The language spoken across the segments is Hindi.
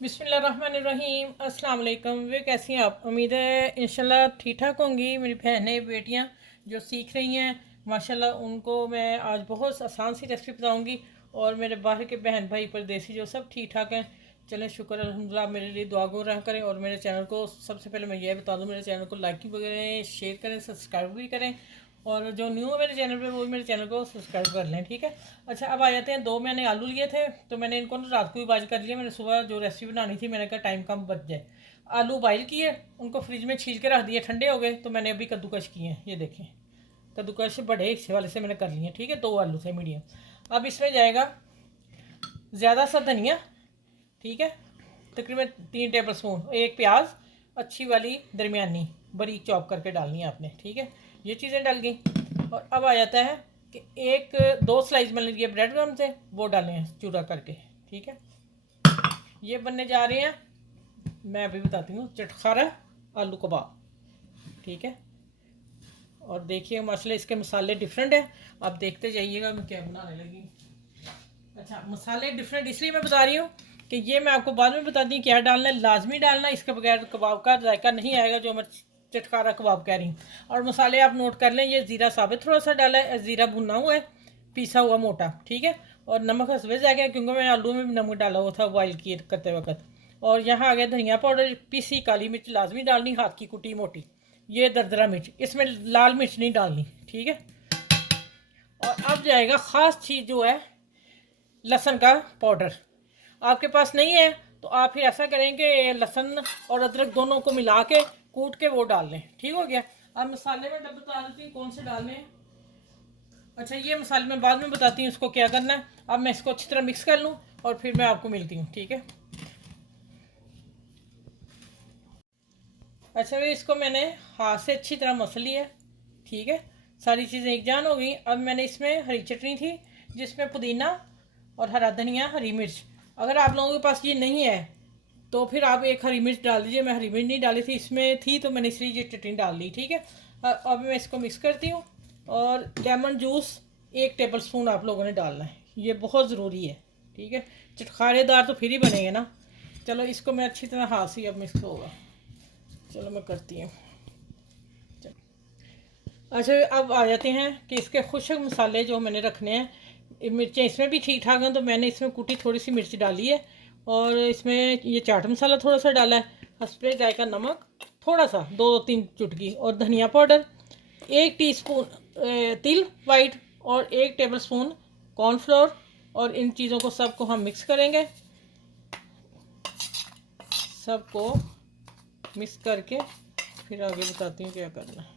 बिस्मिल्लाहिर्रहमानिर्रहीम। अस्सलाम वालेकुम। वे कैसी हैं आप? उम्मीद है इंशाल्लाह ठीक ठाक होंगी। मेरी बहनें बेटियां जो सीख रही हैं माशाल्लाह, उनको मैं आज बहुत आसान सी रेसिपी बताऊंगी। और मेरे बाहर के बहन भाई परदेसी जो सब ठीक ठाक हैं, चलें शुक्र अल्हम्दुलिल्लाह। आप मेरे लिए दुआ गो रहा करें। और मेरे चैनल को सबसे पहले मैं ये बता दूँ, मेरे चैनल को लाइक भी करें, शेयर करें, सब्सक्राइब भी करें। और जो न्यू है मेरे चैनल पे वो भी मेरे चैनल को सब्सक्राइब कर लें, ठीक है। अच्छा, अब आ जाते हैं। दो मैंने आलू लिए थे तो मैंने इनको ना रात को ही बॉइल कर लिया। मैंने सुबह जो रेसिपी बनानी थी, मैंने कहा टाइम कम बच जाए। आलू बॉइल किए, उनको फ्रिज में छील के रख दिए, ठंडे हो गए। तो मैंने अभी कद्दूकश किए हैं, ये देखें। कद्दूकश बड़े हिस्से वाले से मैंने कर लिए, ठीक है। दो आलू थे मीडियम। अब इसमें जाएगा ज़्यादा सा धनिया, ठीक है, तकरीबन 3 टेबल स्पून। एक प्याज अच्छी वाली दरमियानी बारीक चॉप करके डालनी है आपने, ठीक है। ये चीज़ें डल गई। और अब आ जाता है कि एक दो स्लाइस मैंने लिए ब्रेड क्रम से, वो डाले हैं चूरा करके, ठीक है। ये बनने जा रहे हैं, मैं अभी बताती हूँ, चटखारा आलू कबाब, ठीक है। और देखिए माशाल्लाह इसके मसाले डिफरेंट हैं। आप देखते जाइएगा मैं क्या बनाने लगी। अच्छा, मसाले डिफरेंट इसलिए मैं बता रही हूँ कि ये मैं आपको बाद में बताती हूँ क्या डालना है। लाजमी डालना, इसके बगैर कबाब का जायका नहीं आएगा, जो मैं चटखारा कबाब कह रही हूँ। और मसाले आप नोट कर लें। ये ज़ीरा साबित थोड़ा सा डाला है, ज़ीरा भुना हुआ है, पीसा हुआ मोटा, ठीक है। और नमक हसबे जाएगा, क्योंकि मैं आलू में भी नमक डाला हुआ था बॉइल किए करते वक्त। और यहाँ आ गया धनिया पाउडर, पीसी काली मिर्च लाजमी डालनी, हाथ की कुटी मोटी। ये दरदरा मिर्च, इसमें लाल मिर्च नहीं डालनी, ठीक है। और अब जाएगा ख़ास चीज़ जो है, लहसुन का पाउडर। आपके पास नहीं है तो आप फिर ऐसा करें कि लहसुन और अदरक दोनों को मिला के कूट के वो डाल लें, ठीक हो गया। अब मसाले में बता देती हूँ कौन से डालने हैं। अच्छा, ये मसाले मैं बाद में बताती हूँ इसको क्या करना है। अब मैं इसको अच्छी तरह मिक्स कर लूँ और फिर मैं आपको मिलती हूँ, ठीक है। अच्छा भाई, इसको मैंने हाथ से अच्छी तरह मसल लिया, ठीक है। सारी चीज़ें एक जान हो गई। अब मैंने इसमें हरी चटनी थी, जिसमें पुदीना और हरा धनिया, हरी मिर्च। अगर आप लोगों के पास ये नहीं है तो फिर आप एक हरी मिर्च डाल दीजिए। मैं हरी मिर्च नहीं डाली थी, इसमें थी तो मैंने इसलिए ये चटनी डाल दी, ठीक है। अब मैं इसको मिक्स करती हूँ। और लेमन जूस 1 टेबल स्पून आप लोगों ने डालना है, ये बहुत ज़रूरी है, ठीक है। चटखारेदार तो फिर ही बनेंगे ना। चलो, इसको मैं अच्छी तरह हाथ से अब मिक्स होगा। चलो मैं करती हूँ। अच्छा, अब आ जाते हैं कि इसके खुशक मसाले जो मैंने रखने हैं। मिर्चें इसमें भी ठीक ठाक हैं तो मैंने इसमें कुटी थोड़ी सी मिर्च डाली है। और इसमें ये चाट मसाला थोड़ा सा डाला है, हसबे जायका नमक थोड़ा सा, 2-3 चुटकी। और धनिया पाउडर 1 टीस्पून, तिल वाइट, और 1 टेबल स्पून कॉर्नफ्लोर। और इन चीज़ों को सबको हम मिक्स करेंगे, सबको मिक्स करके फिर आगे बताती हूँ क्या करना है।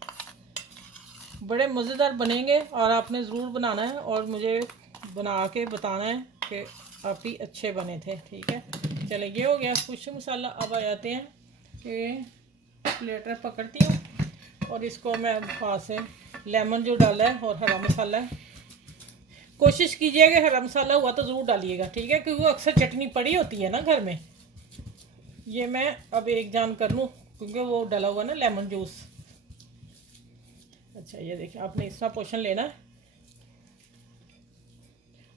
बड़े मज़ेदार बनेंगे और आपने ज़रूर बनाना है और मुझे बना के बताना है कि आप ही अच्छे बने थे, ठीक है। चले, ये हो गया कुछ मसाला। अब आ जाते हैं कि प्लेटर पकड़ती हूँ और इसको मैं हाथ से, लेमन जो डाला है और हरा मसाला है, कोशिश कीजिएगा कि हरा मसाला हुआ तो ज़रूर डालिएगा, ठीक है, क्योंकि वो अक्सर चटनी पड़ी होती है ना घर में। ये मैं अब एक जान कर लूँ क्योंकि वो डाला हुआ ना लेमन जूस। अच्छा, ये देखिए, आपने इस तरह पोर्शन लेना है।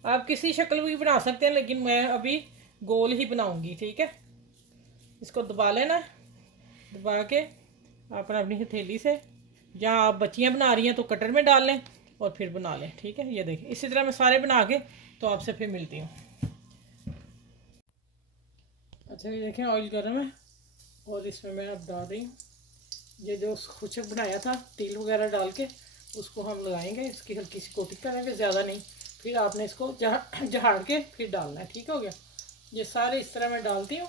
आप किसी शक्ल भी बना सकते हैं, लेकिन मैं अभी गोल ही बनाऊंगी, ठीक है। इसको दबा लेना है, दबा के अपना अपनी हथेली से, जहाँ आप बच्चियाँ बना रही हैं तो कटर में डाल लें और फिर बना लें, ठीक है। ये देखिए, इसी तरह मैं सारे बना के तो आपसे फिर मिलती हूँ। अच्छा, ये देखें ऑयल गर्म है और इसमें मैं अब डाल रही हूँ ये जो खुशक बनाया था तिल वगैरह डाल के, उसको हम लगाएंगे। इसकी हल्की सी कोटिंग करेंगे, ज़्यादा नहीं। फिर आपने इसको जहाड़ के फिर डालना है, ठीक हो गया। ये सारे इस तरह मैं डालती हूँ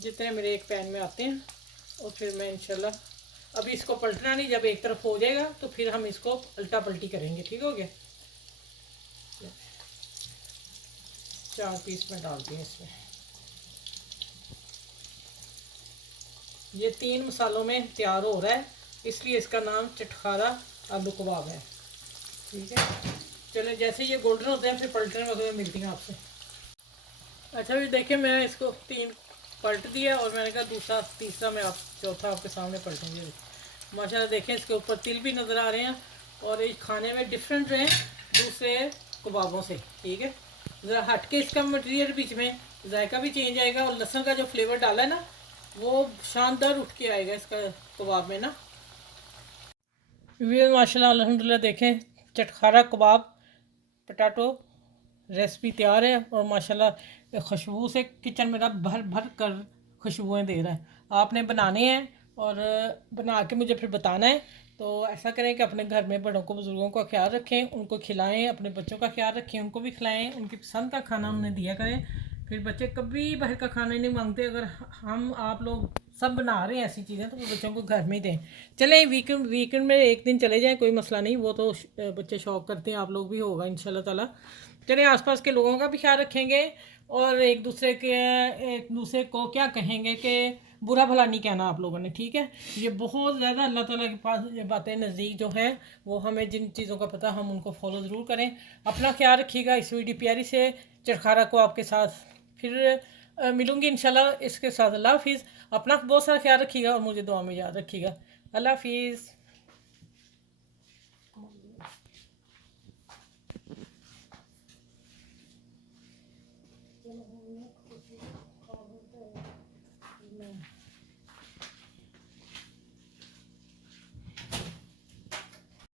जितने मेरे एक पैन में आते हैं। और फिर मैं इंशाल्लाह अभी इसको पलटना नहीं, जब एक तरफ हो जाएगा तो फिर हम इसको उल्टा पलटी करेंगे, ठीक हो गया। 4 पीस में डालती हूँ इसमें। ये 3 मसालों में तैयार हो रहा है, इसलिए इसका नाम चटखारा आलू कबाब है, ठीक है। चले, जैसे ये गोल्डन होते हैं फिर पलटने वगैरह मिलती हैं आपसे। अच्छा, भी देखिए, मैंने इसको 3 पलट दिया और मैंने कहा दूसरा तीसरा मैं आप चौथा आपके सामने पलटूँगी। माशाल्लाह देखें, इसके ऊपर तिल भी नज़र आ रहे हैं और ये खाने में डिफरेंट रहे दूसरे कबाबों से, ठीक है। ज़रा हट के इसका मटेरियल बीच में जायका भी चेंज आएगा और लहसुन का जो फ्लेवर डाला है ना वो शानदार उठ के आएगा इसका कबाब में ना। ये माशाल्लाह अल्हम्दुलिल्लाह देखें, चटखारा कबाब पटाटो रेसिपी तैयार है और माशाल्लाह खुशबू से किचन मेरा भर भर कर खुशबुएं दे रहा है। आपने बनाने हैं और बना के मुझे फिर बताना है। तो ऐसा करें कि अपने घर में बड़ों को बुज़ुर्गों का ख्याल रखें, उनको खिलाएं, अपने बच्चों का ख्याल रखें, उनको भी खिलाएं, उनकी पसंद का खाना उन्हें दिया करें। फिर बच्चे कभी बाहर का खाना नहीं मांगते। अगर हम आप लोग सब बना रहे हैं ऐसी चीज़ें तो वो बच्चों को घर में ही दें। चलें वीकेंड वीकेंड में एक दिन चले जाएं, कोई मसला नहीं, वो तो बच्चे शौक करते हैं, आप लोग भी होगा इंशाल्लाह ताला। चलें आसपास के लोगों का भी ख्याल रखेंगे और एक दूसरे को क्या कहेंगे कि बुरा भला नहीं कहना आप लोगों ने, ठीक है। ये बहुत ज़्यादा अल्लाह ताला के पास ये बातें नज़दीक जो हैं, वो हमें जिन चीज़ों का पता हम उनको फॉलो ज़रूर करें। अपना ख्याल रखिएगा। इस वीडियो प्यारी से चरखारा को आपके साथ फिर मिलूँगी इंशाल्लाह। इसके साथ अल्लाह हाफिज़। अपना बहुत सारा ख्याल रखिएगा और मुझे दुआ में याद रखिएगा। अल्लाह हाफिज़।